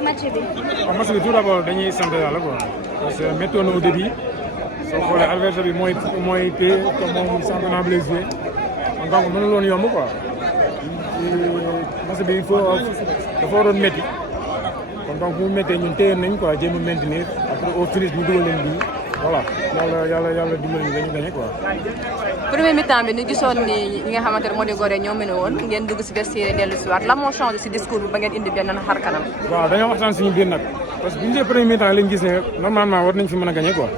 ci match bi. waaw match bi tout d'abord dañuy sant yàlla quoi parce que méttoon na au début soo xoolee adversaire bi mooy téye te moom championnat bi lay joué donc mënul woon yomb quoi match bi il faut dafa waroon métti kon donc bu mu méttee ñun téye nañ quoi jéem a maintenir après au finish ñu dugal leen bii voilà yàlla dimbali ñu dañu gagné quoi. premier mi-temps bi ñu gisoon ni ñi nga xamante ne moo di Gorée ñoo mën a woon ngeen dugg si vestiaire dellu si waat lan moo changé si discours bi ba ngeen indi benn xar kanam. waaw dañoo waxtaan suñu biir nag parce que bu ñu see premier mi-temps lañ gis ne normalement war nañ fi mën a gagné quoi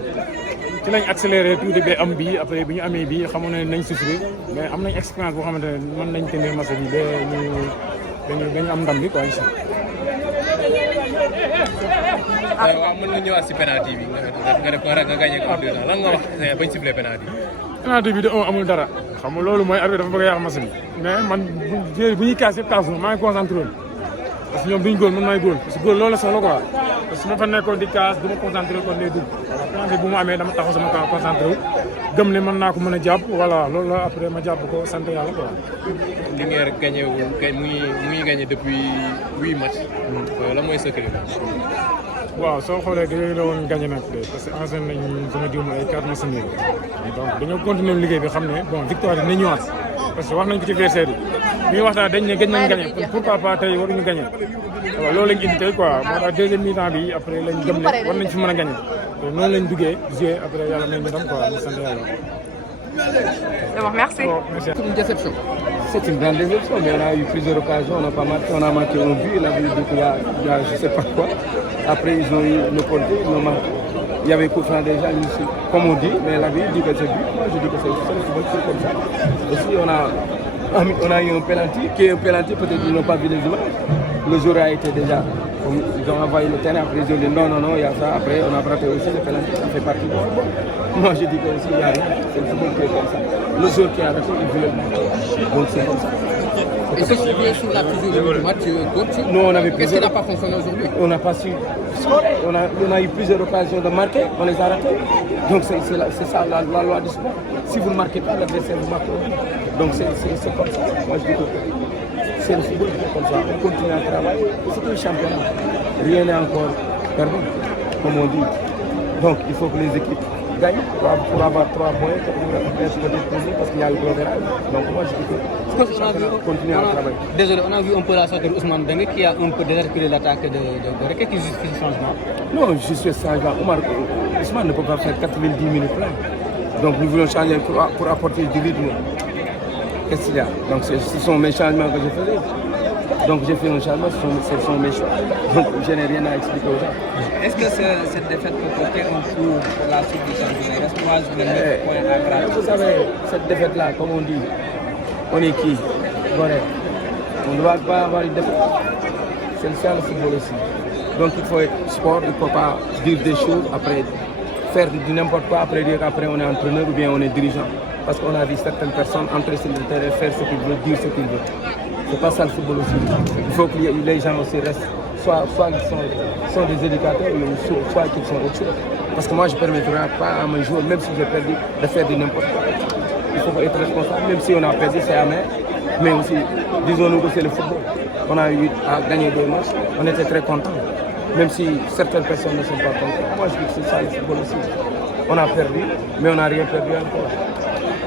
ci lañ accéléré tuuti ba am bii après bi ñu amee bii xamoon ne nañ souffrir mais am nañ expérience boo xamante ne mën nañ tenir match bi ba dañu am ndam bi quoi incha allah. waaw mën nga ñëwaat si penalty bi nga def ko rek nga gagné ko 2-0 lan nga wax bañ sifflé penalty bi. penalty bi de amul dara xam nga loolu mooy arbitre dafa bëgg a yàq match bi mais man bu ñuy kaas yëpp kaas maa ngi concentré woon parce que ñoom duñ góol man maay góol parce que góol loolu la soxla quoi parce que su ma fa nekkoon di kaas du ma concentré kon lay dugg penalty bu mu amee dama taxaw sama kaw concentré wu gëm ne mën naa ko mën a jàpp voilà loolu la après ma jàpp ko sant yàlla quoi. Linguère gagné wu muy gagné depuis 8 matchs. lan mooy secret bi. waaw soo xoolee dañoo la woon gagné nag parce que enchaîné nañ sama jiw ay 4 matchs nii donc dañoo continuer liggéey bi xam ne bon victoire dina ñëwaat parce que wax nañ ko ci verset bi bi ñu waxtaan dañ ne gëj nañ gagné pourquoi pas tey waruñu gagné waaw loolu lañ indi tey quoi moo tax deuxième mi-temps bi après lañ gëm ne war nañ fi mën a gagné te noonu lañ duggee joué après yàlla may ñu dem quoi ñu sant yàlla. Merci. C'est une déception. C'est une grande déception, mais on a eu plusieurs occasions, on n'a pas marqué, on a marqué un but, il y a je ne sais pas quoi. Après, ils ont eu le compté, ils ont marqué. Il y avait coup franc déjà, comme on dit, mais la vie dit que c'est but. Moi, je dis que c'est le football qui est comme ça. Aussi, on a eu un penalty, qui est un penalty, peut-être qu'ils n'ont pas vu les images. Le jour a été déjà, ils ont envoyé le terrain, après ils ont dit non, il y a ça. Après, on a raté aussi le penalty, ça fait partie du football. Moi, je dis que aussi, il n'y a rien, c'est le football qui est comme ça. Le jour qui a raté, il voulait le match. Donc, c'est comme ça. Et ce qui vient sur la plusieurs du match, nous, on avait qu'est-ce qui n'a pas fonctionné aujourd'hui? On n'a pas su scorer. On a eu plusieurs occasions de marquer, on les a ratés. Donc c'est ça la loi du sport. Si vous ne marquez pas, l'adversaire vous marque. Donc c'est comme ça. Moi je dis que c'est le football comme ça. On continue à travailler. C'est un championnat. Rien n'est encore perdu, comme on dit. Donc il faut que les équipes gagnent pour avoir 3 points, parce qu'il y a eu le verrage. Donc moi je dis que continuer à travailler. Désolé, on a vu un peu la sortie de Ousmane Dembélé qui a un peu désarticulé l'attaque de Gorée. Qu'est-ce qui justifie ce changement? Non, juste ce changement. Ousmane ne peut pas faire 90 minutes plein. Donc nous voulons changer pour apporter du rythme. Qu'est-ce qu'il y a? Donc ce sont mes changements que je faisais. Donc j'ai fait un changement, ce sont mes choix. Donc je n'ai rien à expliquer aux gens. Est-ce que cette défaite peut porter un coup pour la suite du championnat? Est-ce que moi je vais mettre point à grave? Vous savez, cette défaite-là, comme on dit, on est qui? Gorée. On ne doit pas avoir une défaite. C'est ça le football aussi. Donc il faut être sport, il ne faut pas dire des choses, après faire du n'importe quoi, après dire qu'après on est entraîneur ou bien on est dirigeant. Parce qu'on a vu certaines personnes entrer sur le terrain, faire ce qu'ils veulent, dire ce qu'ils veulent. C'est pas ça le football aussi. Il faut que les gens aussi restent, soit ils sont des éducateurs, soit qu'ils sont autre chose. Parce que moi je ne permettrai pas à mes joueurs, même si j'ai perdu, de faire du n'importe quoi. Il faut être responsable, même si on a perdu, c'est amer. Mais aussi, disons-nous que c'est le football. On a eu à gagner 2 matchs, on était très contents. Même si certaines personnes ne sont pas contentes. Moi je dis que c'est ça le football aussi. On a perdu, mais on n'a rien perdu encore.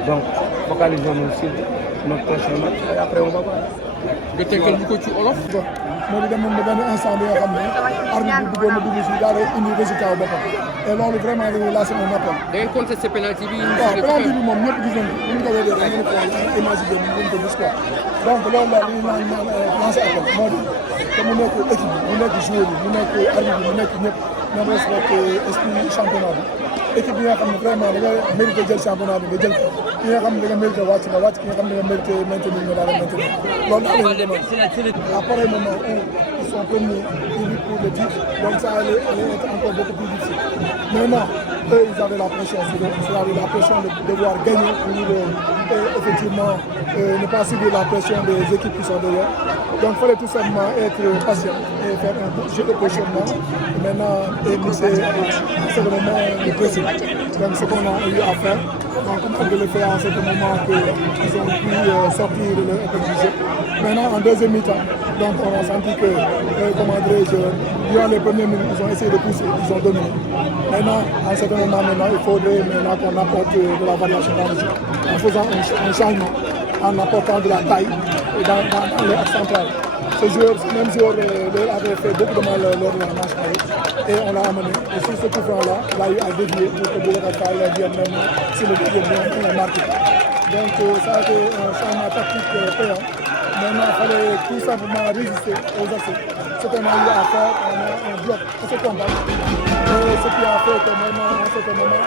Donc, focalisons-nous sur notre prochain match et après on va voir. nga tegal ñu ko ci olof. moo di demoon ba benn instant bi nga xam ne arbitre bi bëggoon na dugg si daal di indi résultat wu boppam et loolu vraiment dañuy lancer un appel. da ngeen contesté penalty bi. waaw penalty bi moom ñëpp gis nañ ko bu ñu ko weesoo da ngeen ko imaginer ñu gën ko gis quoi donc loolu daal dañuy lancer appel moo di te mu nekk équipe bi mu nekk joueur yi mu nekk arbitre bi mu nekk ñëpp ñoom respecté esprit championnat bi équipe bi nga xam ne vraiment da nga mérité jël championnat bi nga jël ko ki nga xam ne da nga mérité wàcc nga wàcc ki nga xam ne da nga mérité maintenir nga daal di maintenir loolu daal la ñuy demoon à pareil moment ils sont premiers ils luttent pour le titre donc ça allait être encore beaucoup plus difficile maintenant eux ils avaient la pression c'est-à-dire la pression de devoir gagner pour effectivement ne pas subir la pression des équipes qui sont derrière donc il fallait tout simplement être patient et faire un jeu de positionnement maintenant et c'est le moment de presser donc ce qu'on a eu à faire Donc, malgré le fait à un certain moment qu'ils ont pu sortir de leur état de jeu. Maintenant, en deuxième mi-temps, donc on a senti que, comment dirais-je, durant les premières minutes, ils ont essayé de pousser, ils ont dominé. Maintenant, à un certain moment, il faudrait qu'on apporte de la variation dans le jeu, en faisant un changement, en apportant de la taille dans les axes centrales. Ce même joueur avait fait beaucoup de mal lors de la manche et on l'a amené. Et sur ce coup franc-là, il a eu à dévier pour que Boubacar Fall vienne même sur le deuxième bien, il a marqué. Donc ça a été un changement tactique payant. Maintenant, il fallait tout simplement résister aux assauts. Ce qu'on a eu à faire, on a un bloc pour se combattre. Et ce qui a fait que maintenant, à ce moment,